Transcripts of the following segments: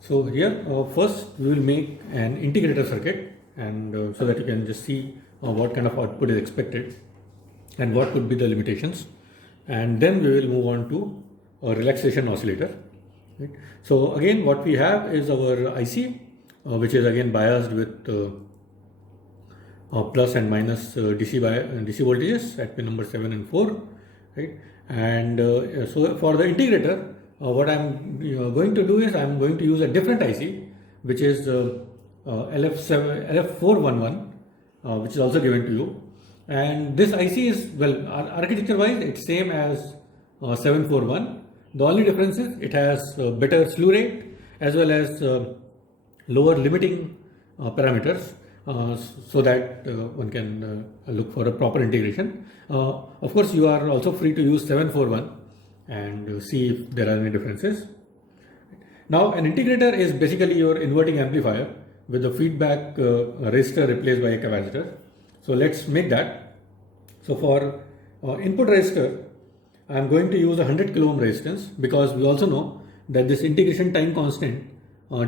So here first we will make an integrator circuit, and so that you can just see what kind of output is expected and what could be the limitations, and then we will move on to a relaxation oscillator. Right? So again what we have is our IC which is again biased with plus and minus DC voltages at pin number 7 and 4, right? And so for the integrator, what I'm going to do is I'm going to use a different IC, which is LF411, which is also given to you. And this IC is, well, architecture wise, it's same as 741. The only difference is it has better slew rate as well as lower limiting parameters. So that one can look for a proper integration. Of course, you are also free to use 741 and see if there are any differences. Now, an integrator is basically your inverting amplifier with the feedback resistor replaced by a capacitor. So let's make that. So for input resistor, I am going to use a 100 kilo ohm resistance, because we also know that this integration time constant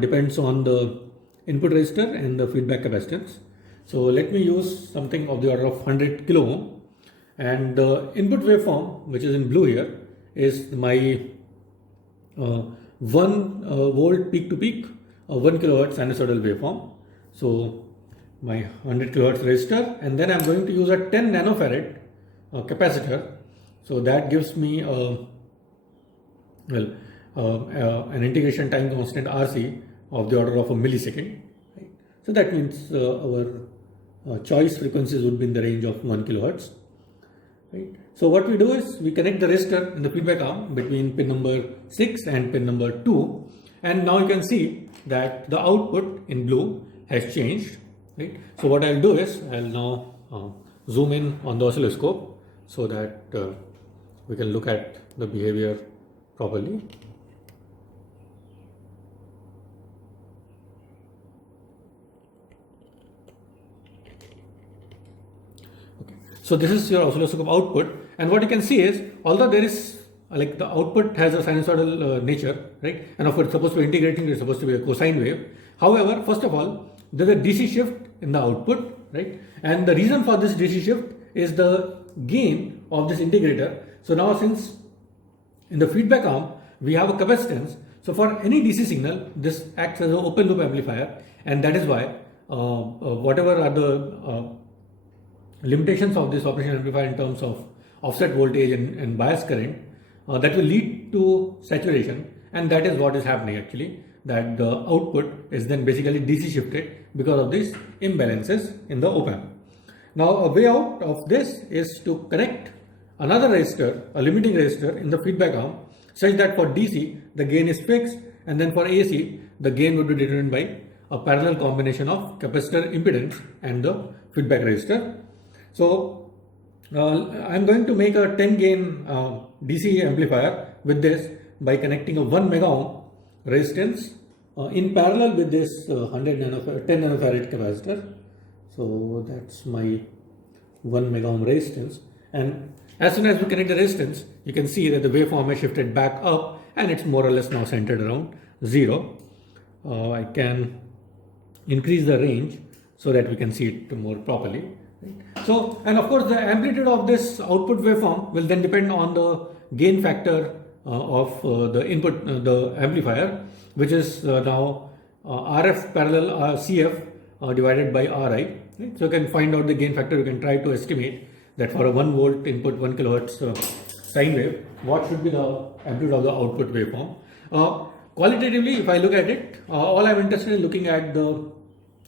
depends on the input resistor and the feedback capacitance. So let me use something of the order of 100 kilo ohm, and the input waveform, which is in blue here, is my 1 volt peak to peak 1 kilohertz sinusoidal waveform. So my 100 kilohertz resistor, and then I'm going to use a 10 nanofarad capacitor. So that gives me an integration time constant RC of the order of a millisecond. Right? So that means our choice frequencies would be in the range of 1 kilohertz. Right? So what we do is we connect the resistor in the feedback arm between pin number 6 and pin number 2, and now you can see that the output in blue has changed. Right? So what I'll do is I'll now zoom in on the oscilloscope so that we can look at the behavior properly. So this is your oscilloscope output, and what you can see is, although there is like the output has a sinusoidal nature, right? And of course it's supposed to be integrating, it's supposed to be a cosine wave. However, first of all, there's a DC shift in the output, right? And the reason for this DC shift is the gain of this integrator. So now, since in the feedback arm we have a capacitance, so for any DC signal this acts as an open loop amplifier, and that is why whatever are the limitations of this operational amplifier in terms of offset voltage and bias current, that will lead to saturation, and that is what is happening actually, that the output is then basically DC shifted because of these imbalances in the op-amp. Now a way out of this is to connect another resistor, a limiting resistor, in the feedback arm, such that for DC the gain is fixed, and then for AC the gain would be determined by a parallel combination of capacitor impedance and the feedback resistor. So I'm going to make a 10 gain DC amplifier with this by connecting a 1 mega ohm resistance in parallel with this 10 nanofarad capacitor. So that's my 1 mega ohm resistance, and as soon as we connect the resistance, you can see that the waveform has shifted back up, and it's more or less now centered around 0. I can increase the range so that we can see it more properly. Right? So, and of course the amplitude of this output waveform will then depend on the gain factor of the input, the amplifier, which is now RF parallel CF divided by RI. Right? So you can find out the gain factor. You can try to estimate that for a 1 volt input 1 kilohertz sine wave, what should be the amplitude of the output waveform. Qualitatively, if I look at it, all I'm interested in looking at the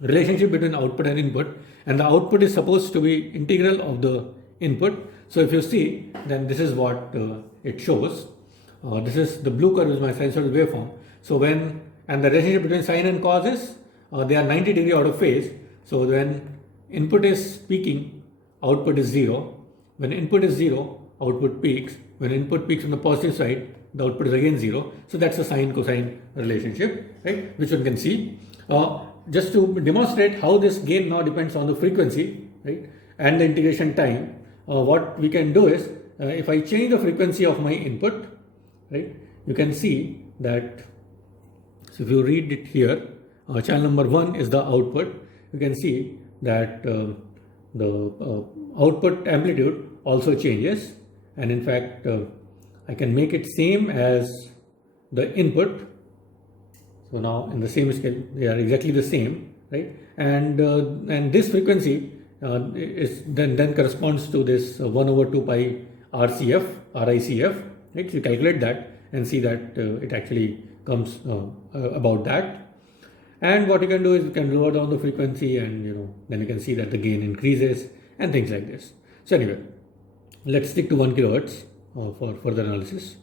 relationship between output and input, and the output is supposed to be integral of the input. So if you see, then this is what it shows. This is the blue curve is my sinusoidal waveform. So when, and the relationship between sine and cos is they are 90 degree out of phase. So when input is peaking, output is 0. When input is 0, output peaks. When input peaks on the positive side, the output is again 0. So that's a sine cosine relationship, right, which one can see. Just to demonstrate how this gain now depends on the frequency, right, and the integration time, what we can do is, if I change the frequency of my input, right, you can see that So if you read it here, channel number 1 is the output. You can see that the output amplitude also changes, and in fact I can make it same as the input. So now in the same scale they are exactly the same, right? And this frequency is then corresponds to this 1 over 2 pi RICF, right? So you calculate that and see that it actually comes about that. And what you can do is you can lower down the frequency, and then you can see that the gain increases and things like this. So anyway, let's stick to 1 kilohertz for further analysis.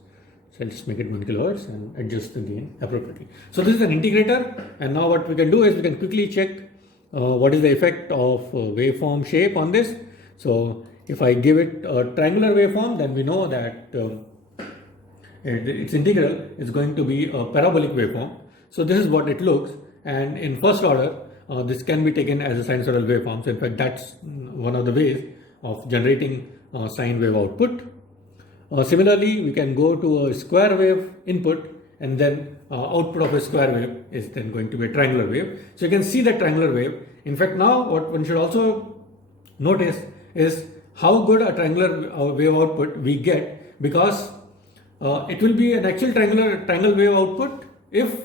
So I'll just make it 1 kilohertz and adjust the gain appropriately. So this is an integrator, and now what we can do is we can quickly check what is the effect of waveform shape on this. So if I give it a triangular waveform, then we know that its integral is going to be a parabolic waveform. So this is what it looks, and in first order this can be taken as a sinusoidal waveform. So in fact that's one of the ways of generating sine wave output. Similarly, we can go to a square wave input, and then output of a square wave is then going to be a triangular wave. So you can see that triangular wave. In fact, now what one should also notice is how good a triangular wave output we get, because it will be an actual triangle wave output if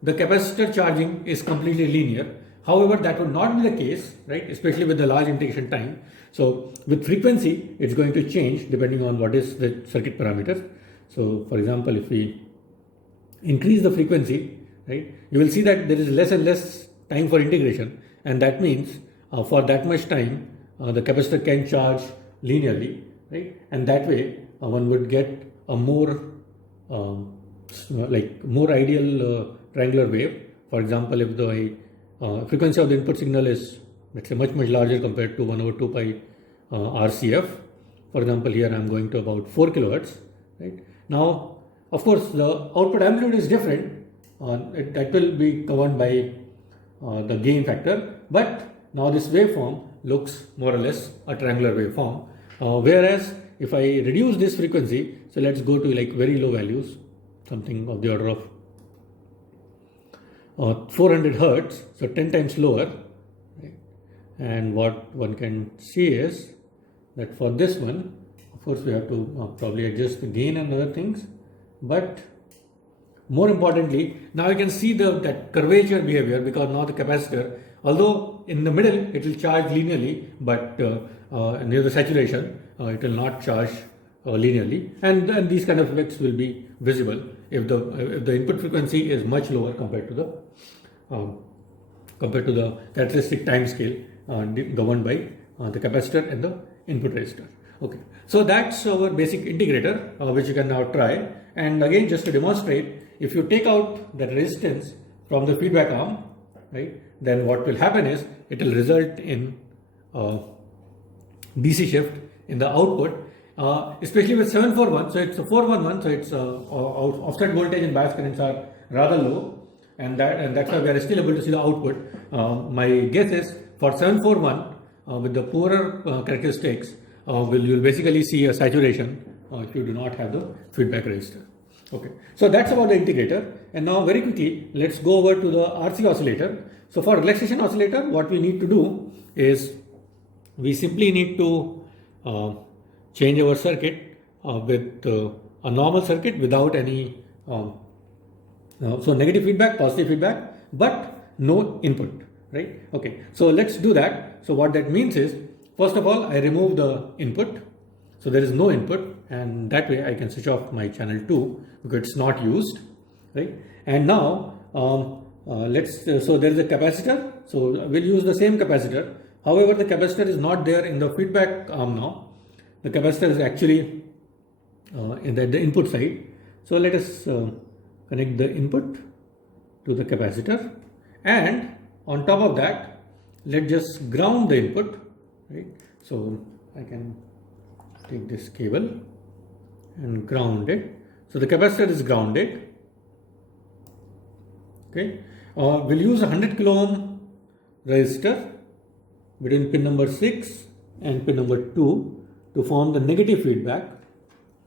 the capacitor charging is completely linear. However, that would not be the case, right? Especially with the large integration time. So with frequency, it's going to change depending on what is the circuit parameters. So for example, if we increase the frequency, right, you will see that there is less and less time for integration, and that means for that much time the capacitor can charge linearly, right? And that way one would get a more more ideal triangular wave. For example, if the frequency of the input signal is, let's say, much larger compared to 1 over 2 pi RCF. For example, here I am going to about 4 kilohertz, right? Now, of course, the output amplitude is different. That will be governed by the gain factor. But now this waveform looks more or less a triangular waveform. Whereas if I reduce this frequency, so let's go to like very low values, something of the order of 400 hertz, so 10 times lower. And what one can see is that for this one, of course, we have to probably adjust the gain and other things. But more importantly, now you can see that curvature behavior, because now the capacitor, although in the middle it will charge linearly, but near the saturation it will not charge linearly, and these kind of effects will be visible if the input frequency is much lower compared to the characteristic time scale governed by the capacitor and the input resistor. Okay, so that's our basic integrator, which you can now try. And again, just to demonstrate, if you take out the resistance from the feedback arm, right, then what will happen is it will result in DC shift in the output, especially with 741. So it's a 411, so it's offset voltage and bias currents are rather low, and that's why we are still able to see the output. My guess is for 741 with the poorer characteristics, you'll basically see a saturation if you do not have the feedback resistor. Okay, so that's about the integrator. And now very quickly, let's go over to the RC oscillator. So for relaxation oscillator, what we need to do is we simply need to change our circuit with a normal circuit without any so negative feedback, positive feedback, but no input, right? Okay, so let's do that. So what that means is, first of all, I remove the input, so there is no input, and that way I can switch off my channel 2 because it's not used, right? And now so there is a capacitor, so we'll use the same capacitor. However, the capacitor is not there in the feedback arm now. The capacitor is actually in the input side. So let us connect the input to the capacitor, and on top of that, let's just ground the input, right? So I can take this cable and ground it. So the capacitor is grounded. Okay, we'll use a 100 kilo ohm resistor between pin number 6 and pin number 2 to form the negative feedback,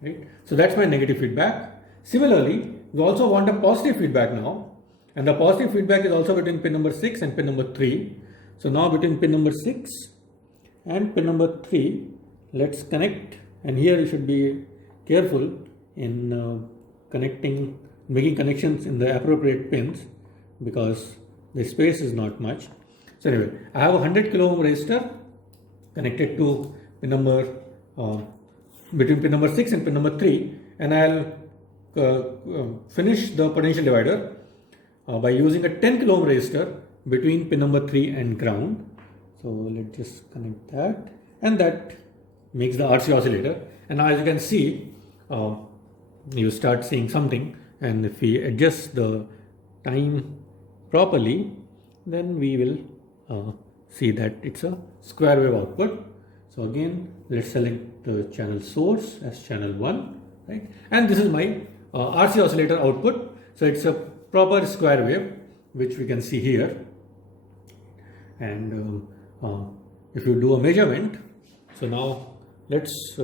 right? So that's my negative feedback. Similarly, we also want a positive feedback now. and the positive feedback is also between pin number 6 and pin number 3. So now between pin number 6 and pin number 3, let's connect, and here you should be careful in making connections in the appropriate pins, because the space is not much. So anyway, I have a 100 kilo ohm resistor connected to pin number between pin number 6 and pin number 3, and I'll finish the potential divider by using a 10 kilo ohm resistor between pin number 3 and ground. So let's just connect that, and that makes the RC oscillator. And now as you can see, you start seeing something, and if we adjust the time properly, then we will see that it's a square wave output. So again, let's select the channel source as channel 1, right? And this is my RC oscillator output. So it's a proper square wave, which we can see here. And if you do a measurement, so now let's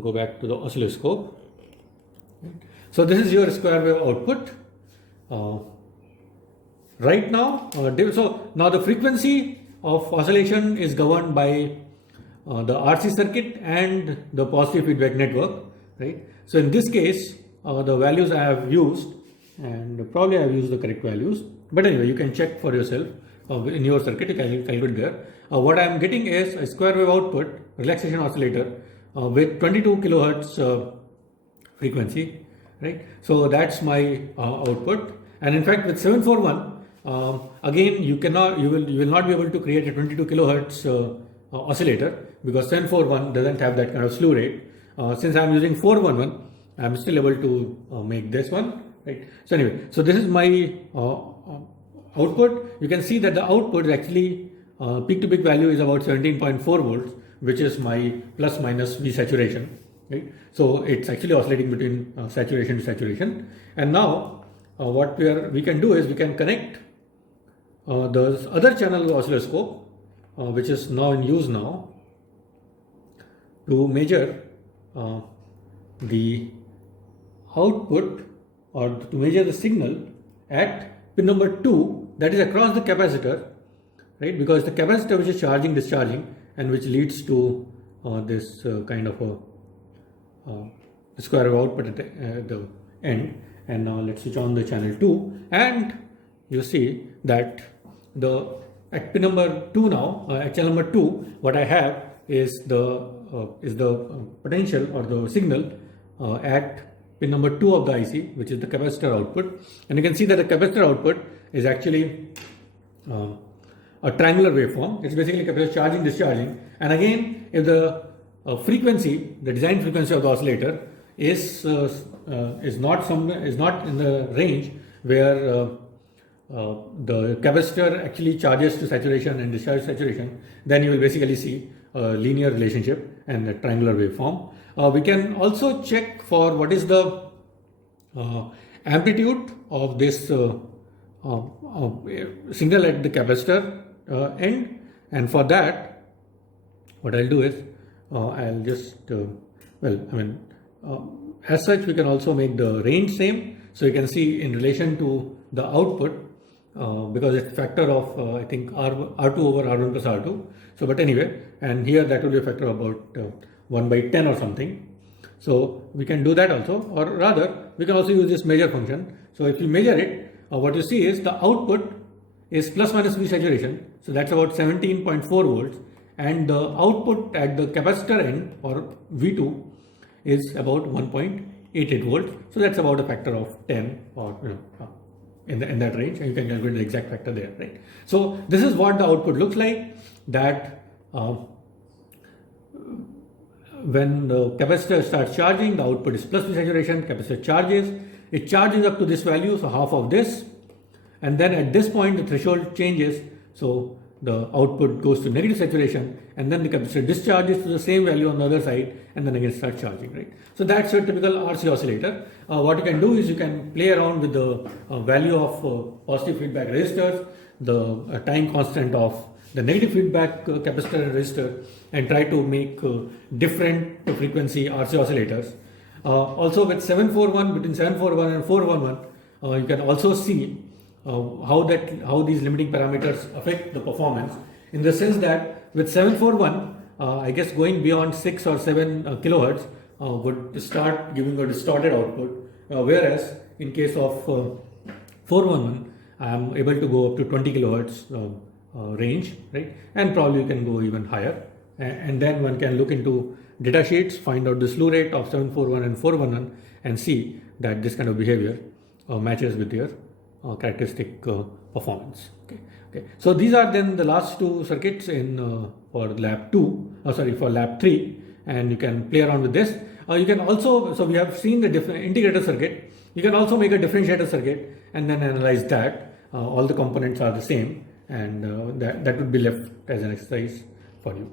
go back to the oscilloscope. So this is your square wave output. Right now, so now the frequency of oscillation is governed by the RC circuit and the positive feedback network, right? So in this case, the values I have used, and probably I have used the correct values, but anyway, you can check for yourself in your circuit. You can calculate there. What I am getting is a square wave output relaxation oscillator with 22 kilohertz frequency, right? So that's my output. And in fact, with 741, again, you will not be able to create a 22 kilohertz oscillator, because 741 doesn't have that kind of slew rate. Since I am using 411, I am still able to make this one, right? So anyway, so this is my output. You can see that the output is actually peak to peak value is about 17.4 volts, which is my plus minus V saturation, right? So it's actually oscillating between saturation to saturation. And now what we can do is we can connect the other channel oscilloscope, which is now in use now, to measure the output, or to measure the signal at pin number 2, that is across the capacitor, right? Because the capacitor which is charging, discharging, and which leads to this kind of a square wave output at the end. And now let's switch on the channel 2, and you see that at pin number 2 now, at channel number 2, what I have is the potential or the signal at pin number 2 of the IC, which is the capacitor output. And you can see that the capacitor output is actually a triangular waveform. It's basically capacitor charging, discharging. And again, if the frequency, the design frequency of the oscillator is not in the range where the capacitor actually charges to saturation and discharges saturation, then you will basically see a linear relationship and a triangular waveform. We can also check for what is the amplitude of this signal at the capacitor end, and for that, what I'll do is I'll just as such, we can also make the range same. So you can see in relation to the output, because it's a factor of I think R2 over R1 plus R2. So but anyway, and here that will be a factor of about 1 by 10 or something. So we can do that also, or rather we can also use this measure function. So if you measure it, what you see is the output is plus minus V saturation. So that's about 17.4 volts, and the output at the capacitor end, or V2, is about 1.88 volts. So that's about a factor of 10, or in that range, and you can calculate the exact factor there, right? So this is what the output looks like. That when the capacitor starts charging, the output is plus V saturation. Capacitor charges, it charges up to this value, so half of this, and then at this point the threshold changes, so the output goes to negative saturation, and then the capacitor discharges to the same value on the other side, and then again starts charging, right? So that's a typical RC oscillator. What you can do is you can play around with the value of positive feedback resistors, the time constant of the negative feedback capacitor and resistor, and try to make different frequency RC oscillators. Also with 741, between 741 and 411, you can also see how these limiting parameters affect the performance, in the sense that with 741, I guess going beyond 6 or 7 kilohertz would start giving a distorted output, whereas in case of 411, I am able to go up to 20 kilohertz range, right? And probably you can go even higher. And then one can look into data sheets, find out the slew rate of 741 and 411, and see that this kind of behavior matches with their characteristic performance. Okay. So these are then the last two circuits in for lab 2, for lab 3, and you can play around with this. You can also, so we have seen the integrator circuit. You can also make a differentiator circuit and then analyze that. All the components are the same, and that would be left as an exercise for you.